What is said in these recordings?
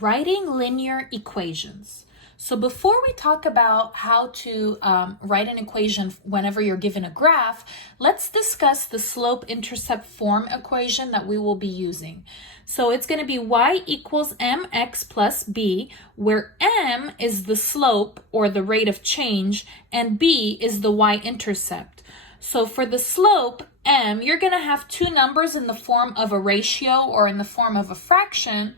Writing linear equations. So before we talk about how to write an equation whenever you're given a graph, let's discuss the slope-intercept form equation that we will be using. So it's going to be y equals mx plus b, where m is the slope or the rate of change, and b is the y-intercept. So for the slope, m, you're going to have two numbers in the form of a ratio or in the form of a fraction.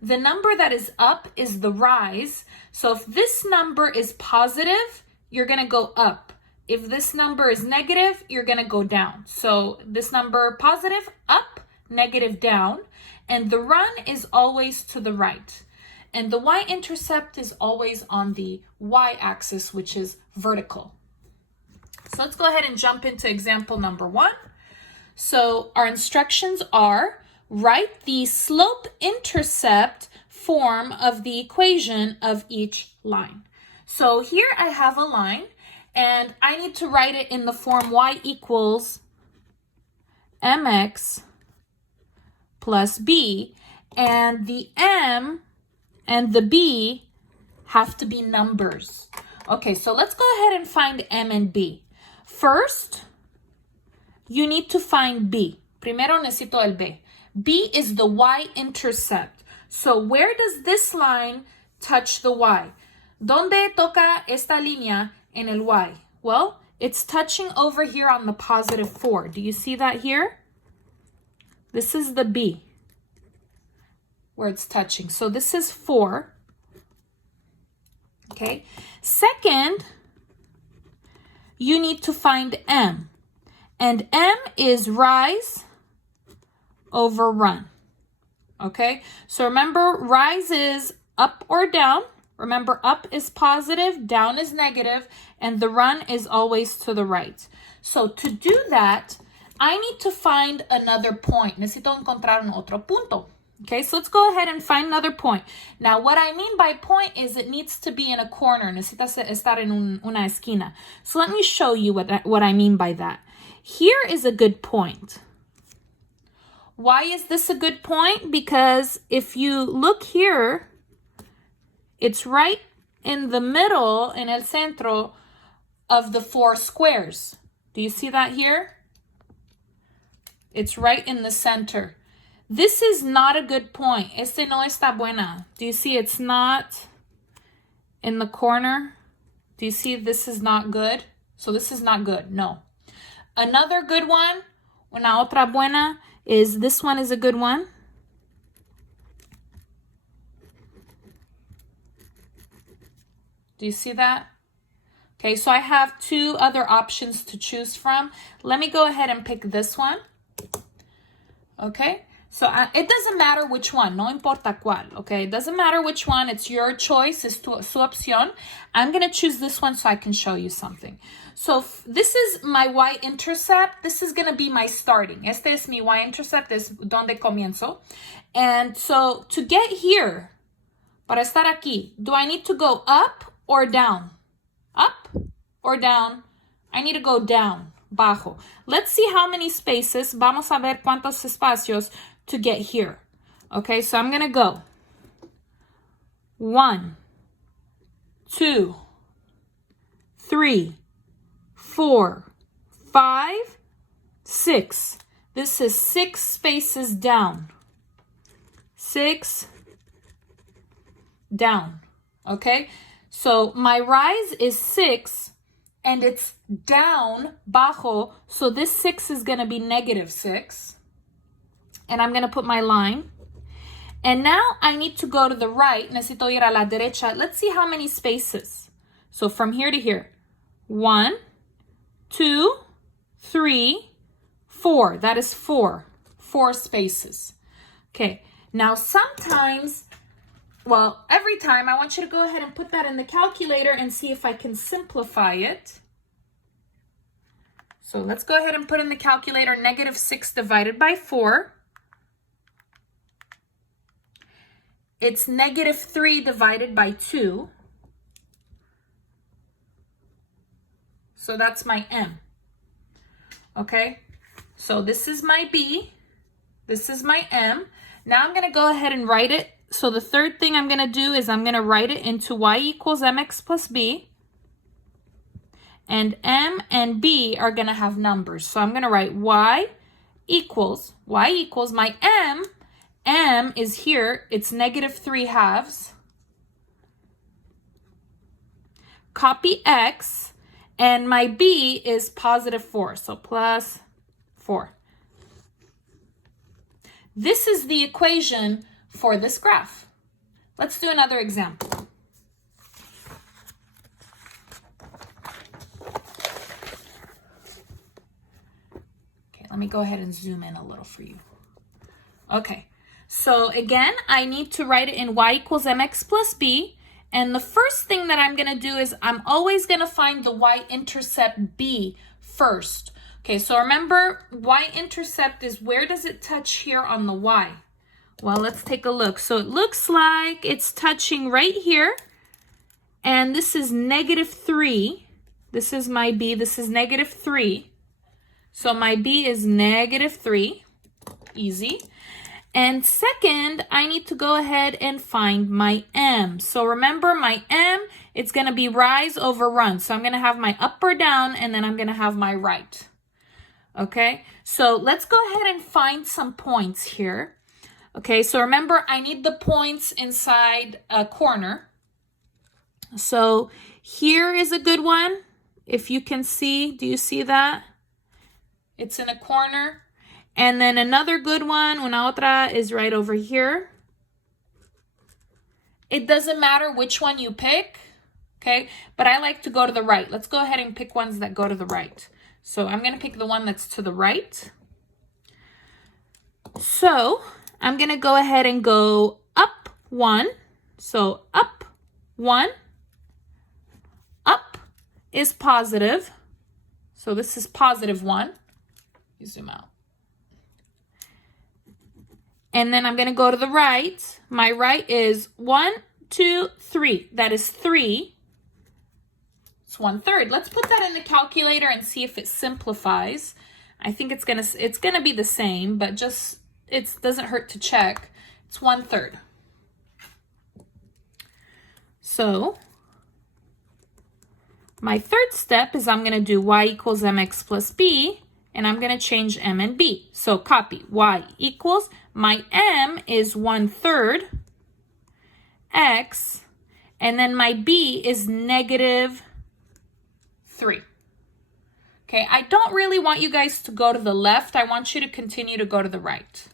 The number that is up is the rise. So if this number is positive, you're going to go up. If this number is negative, you're going to go down. So this number positive, up, negative, down. And the run is always to the right. And the y-intercept is always on the y-axis, which is vertical. So let's go ahead and jump into example number 1. So our instructions are: write the slope-intercept form of the equation of each line. So here I have a line, and I need to write it in the form y equals mx plus b, and the m and the b have to be numbers. Okay, so let's go ahead and find m and b. First, you need to find b. Primero necesito el b. B is the y-intercept. So where does this line touch the y? ¿Dónde toca esta línea en el y? Well, it's touching over here on the positive 4. Do you see that here? This is the B where it's touching. So this is 4. Okay. Second, you need to find m. And m is rise over run. Okay, so remember, rise is up or down. Remember, up is positive, down is negative, and the run is always to the right. So to do that, I need to find another point. Necesito encontrar un otro punto. Okay, so let's go ahead and find another point. Now, what I mean by point is it needs to be in a corner. Necesita estar en una esquina. So let me show you what I mean by that. Here is a good point. Why is this a good point? Because if you look here, it's right in the middle, en el centro, of the 4 squares. Do you see that here? It's right in the center. This is not a good point. Este no está buena. Do you see it's not in the corner? Do you see this is not good? So this is not good, no. Another good one, una otra buena, is this one is a good one. Do you see that? Okay, so I have 2 other options to choose from. Let me go ahead and pick this one. Okay, so it doesn't matter which one, no importa cuál, okay? It doesn't matter which one, it's your choice, es su opción. I'm gonna choose this one so I can show you something. So this is my y-intercept. This is gonna be my starting. Este es mi y-intercept, es donde comienzo. And so to get here, para estar aquí, do I need to go up or down? Up or down? I need to go down, bajo. Let's see how many spaces, vamos a ver cuántos espacios to get here. Okay, so I'm gonna go 1, 2, 3, 4, 5, 6. This is 6 spaces down. 6 down. Okay, so my rise is 6 and it's down, bajo. So this 6 is going to be negative 6. And I'm going to put my line. And now I need to go to the right. Necesito ir a la derecha. Let's see how many spaces. So from here to here. 1, 2, 3, 4. That is 4. 4 spaces. Okay. Now sometimes, well, every time I want you to go ahead and put that in the calculator and see if I can simplify it. So let's go ahead and put in the calculator negative 6 divided by 4. It's negative 3 divided by 2. So that's my m. Okay, so this is my b. This is my m. Now I'm going to go ahead and write it So the third thing I'm going to do is I'm going to write it into y equals mx plus b. And m and b are going to have numbers. So I'm going to write y equals my m is here. It's -3/2. Copy x, and my b is +4, so +4. This is the equation for this graph. Let's do another example. Okay, let me go ahead and zoom in a little for you. Okay, so again, I need to write it in y equals mx plus b. And the first thing that I'm going to do is I'm always going to find the y-intercept b first. Okay, so remember, y-intercept is where does it touch here on the y? Well, let's take a look. So it looks like it's touching right here. And this is -3. This is my b. This is -3. So my b is -3. Easy. And second, I need to go ahead and find my m. So remember, my m, it's going to be rise over run. So I'm going to have my up or down, and then I'm going to have my right. Okay, so let's go ahead and find some points here. Okay, so remember, I need the points inside a corner. So here is a good one. If you can see, do you see that? It's in a corner. And then another good one, una otra, is right over here. It doesn't matter which one you pick, okay? But I like to go to the right. Let's go ahead and pick ones that go to the right. So I'm going to pick the one that's to the right. So I'm going to go ahead and go up 1. So up 1. Up is positive. So this is +1. You zoom out. And then I'm going to go to the right. My right is 1, 2, 3. That is 3. It's 1/3. Let's put that in the calculator and see if it simplifies. I think it's gonna be the same, but just it doesn't hurt to check. It's 1/3. So my third step is I'm going to do y equals mx plus b, and I'm going to change m and b. So copy y equals, my m is 1/3 x, and then my b is -3. Okay, I don't really want you guys to go to the left. I want you to continue to go to the right.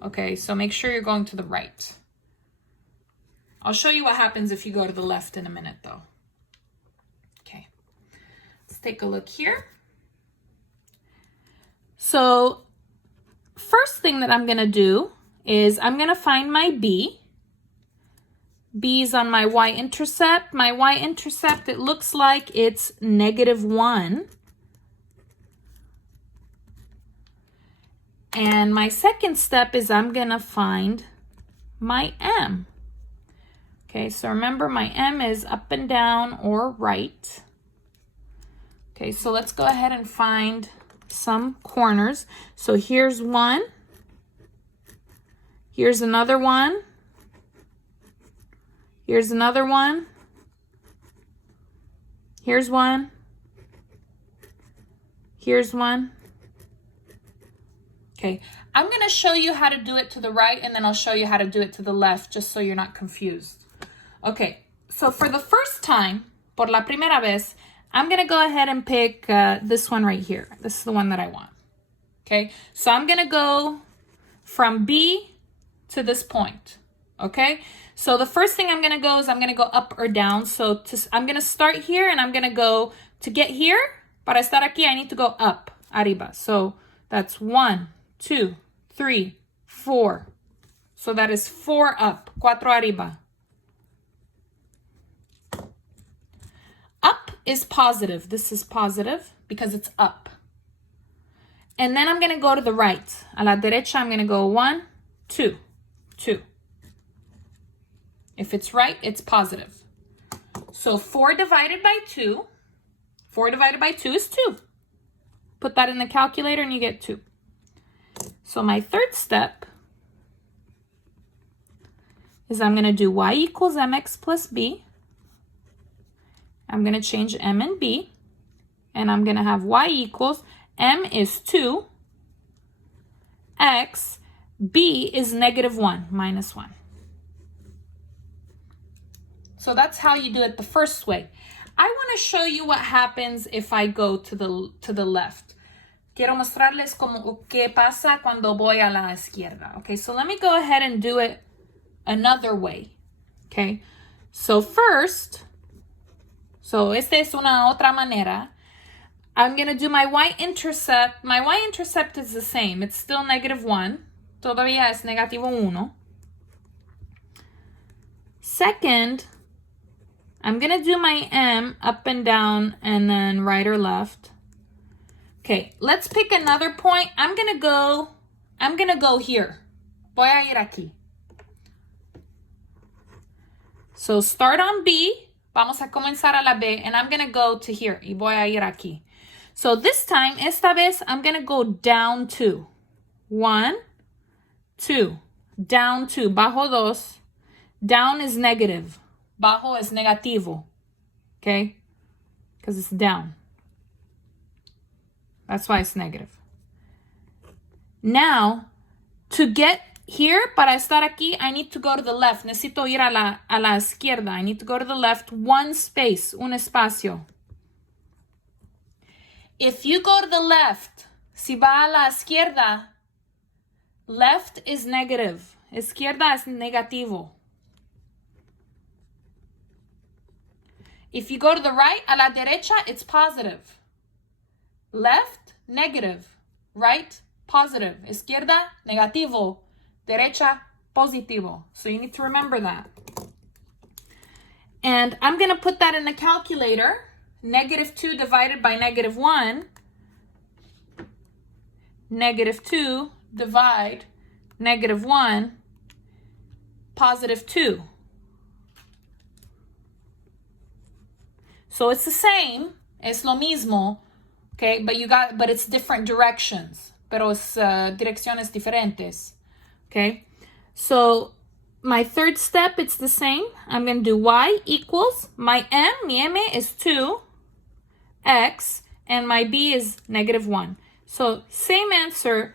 Okay, so make sure you're going to the right. I'll show you what happens if you go to the left in a minute, though. Okay, let's take a look here. So first thing that I'm going to do is I'm going to find my b. B's on my y-intercept. My y-intercept, it looks like it's -1. And my second step is I'm going to find my m. Okay, so remember, my m is up and down or right. Okay, so let's go ahead and find some corners. So here's one. Here's another one. Here's another one. Here's one. Here's one. Okay, I'm going to show you how to do it to the right, and then I'll show you how to do it to the left, just so you're not confused. Okay, so for the first time, por la primera vez, I'm going to go ahead and pick this one right here. This is the one that I want. Okay, so I'm going to go from B to this point. Okay, so the first thing I'm going to go is I'm going to go up or down. So I'm going to start here, and I'm going to go to get here. Para estar aquí, I need to go up, arriba. So that's 1, 2, 3, 4. So that is 4 up, 4 arriba. Up is positive. This is positive because it's up. And then I'm going to go to the right. A la derecha, I'm going to go 1, 2, 2. If it's right, it's positive. So 4 divided by 2. 4 divided by 2 is 2. Put that in the calculator and you get 2. So my third step is I'm going to do y equals mx plus b. I'm going to change m and b. And I'm going to have y equals m is 2, x, b is -1, -1. So that's how you do it the first way. I want to show you what happens if I go to the left. Quiero mostrarles qué pasa cuando voy a la izquierda. Okay, so let me go ahead and do it another way. Okay, so first, esta es una otra manera. I'm going to do my y-intercept. My y-intercept is the same. It's still -1. Todavía es -1. Second, I'm going to do my m up and down and then right or left. Okay, let's pick another point. I'm going to go here. Voy a ir aquí. So start on B. Vamos a comenzar a la B, and I'm going to go to here. Y voy a ir aquí. So this time, esta vez, I'm going to go down 2. 1, 2. Down 2. Bajo 2. Down is negative. Bajo is negativo. Okay? Because it's down. That's why it's negative. Now, to get here, para estar aquí, I need to go to the left. Necesito ir a la izquierda. I need to go to the left. One space. Un espacio. If you go to the left, si va a la izquierda, left is negative. Izquierda es negativo. If you go to the right, a la derecha, it's positive. Left, negative. Right, positive. Izquierda, negativo. Derecha, positivo. So you need to remember that. And I'm going to put that in the calculator. -2 divided by -1. -2 divide -1. +2. So it's the same. Es lo mismo. Okay, but it's different directions. Pero es direcciones diferentes. Okay, so my third step, it's the same. I'm going to do y equals my mi m is 2, x, and my b is -1. So same answer,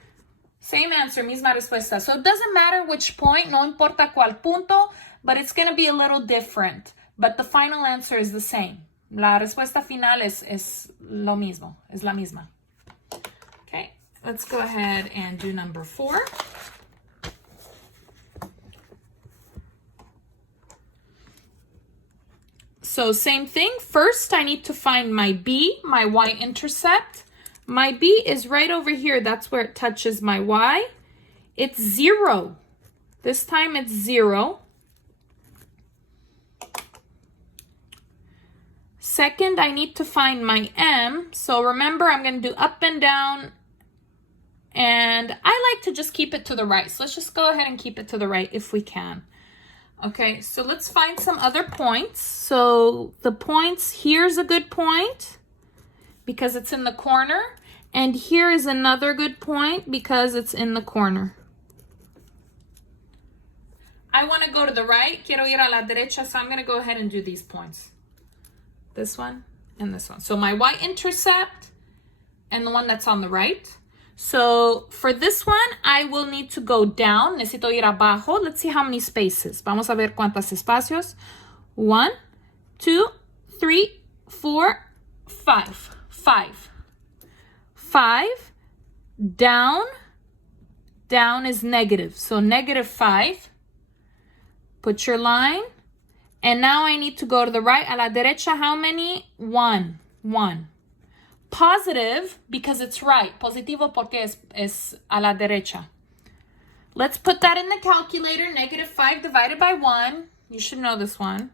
misma respuesta. So it doesn't matter which point, no importa cuál punto, but it's going to be a little different. But the final answer is the same. La respuesta final es lo mismo, es la misma. Okay, let's go ahead and do number 4. So same thing. First, I need to find my b, my y-intercept. My b is right over here. That's where it touches my y. It's 0. This time it's 0. Second, I need to find my m. So remember, I'm going to do up and down. And I like to just keep it to the right. So let's just go ahead and keep it to the right if we can. Okay, so let's find some other points. So the points, here's a good point because it's in the corner. And here is another good point because it's in the corner. I want to go to the right. Quiero ir a la derecha, so I'm going to go ahead and do these points. This one and this one. So my y-intercept and the one that's on the right. So for this one, I will need to go down. Necesito ir abajo. Let's see how many spaces. Vamos a ver cuántos espacios. 1, 2, 3, 4, 5. 5. Down. Down is negative. So -5. Put your line. And now I need to go to the right. A la derecha, how many? 1. Positive because it's right. Positivo porque es a la derecha. Let's put that in the calculator. -5 divided by 1. You should know this one.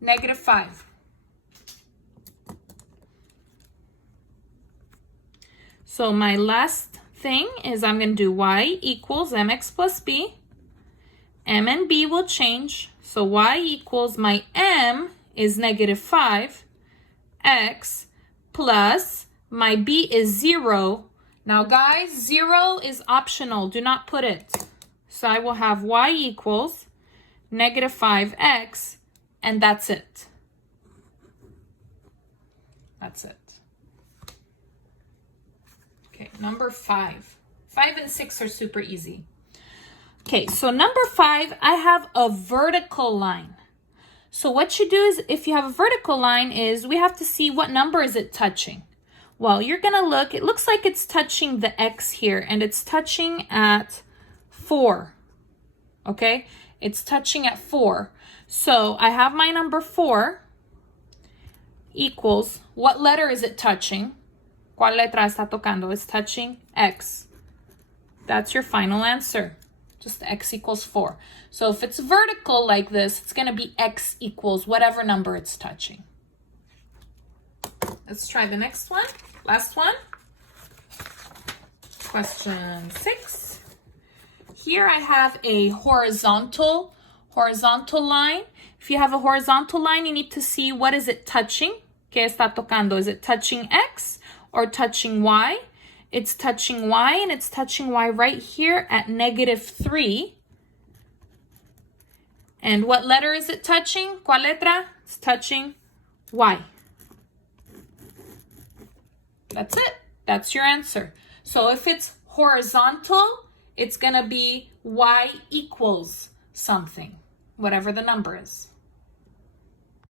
-5. So my last thing is I'm going to do y equals mx plus b. M and b will change. So y equals my m is -5. X plus my b is 0. Now guys, 0 is optional. Do not put it. So I will have y equals negative 5x, and that's it. That's it. Okay, number 5. 5 and 6 are super easy. Okay, so number 5, I have a vertical line. So what you do is, if you have a vertical line, is we have to see what number is it touching. Well, you're gonna look, it looks like it's touching the x here, and it's touching at 4. Okay, it's touching at 4. So I have my number 4 equals, what letter is it touching? ¿Cuál letra está tocando? It's touching x. That's your final answer. Just x equals 4. So if it's vertical like this, it's going to be x equals whatever number it's touching. Let's try the next one. Last one. Question 6. Here I have a horizontal line. If you have a horizontal line, you need to see what is it touching. ¿Qué está tocando? Is it touching x or touching y? It's touching y, and it's touching y right here at negative 3. And what letter is it touching? ¿Cuál letra? It's touching y. That's it. That's your answer. So if it's horizontal, it's going to be y equals something, whatever the number is.